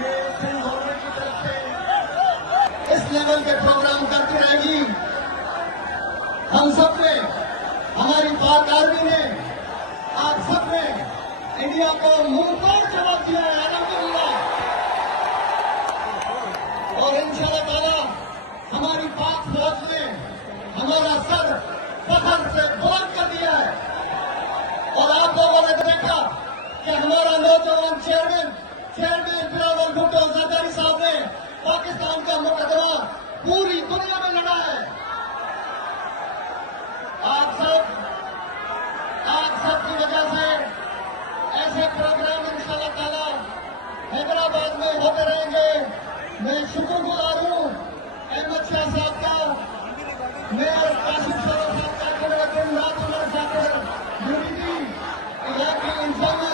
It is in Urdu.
یہ سندھ گورنمنٹ کی طرف سے اس لیول کے پروگرام کرتی رہے گی. ہم سب نے، ہماری پاک آرمی نے، آپ سب نے انڈیا کو منہ توڑ جواب دیا ہے الحمدللہ. اور انشاءاللہ تعالی ہماری پاک فوج نے ہمارا سر فخر سے بلند کر دیا ہے. اور آپ لوگوں نے دیکھا کہ ہمارا نوجوان چیئرمین بلاول بھٹو زرداری صاحب نے پاکستان کا مقدمہ پوری دنیا میں لڑا ہے. آپ سب کی وجہ سے ایسے پروگرام انشاءاللہ تعالی حیدرآباد میں ہوتے رہیں گے. میں شکر گزار ہوں احمد شاہ صاحب کا، میئر قاسم صاحب کا، کہ میرے دن رات ہمارے ساتھ ڈیوٹی کی، یہاں کی انفارمر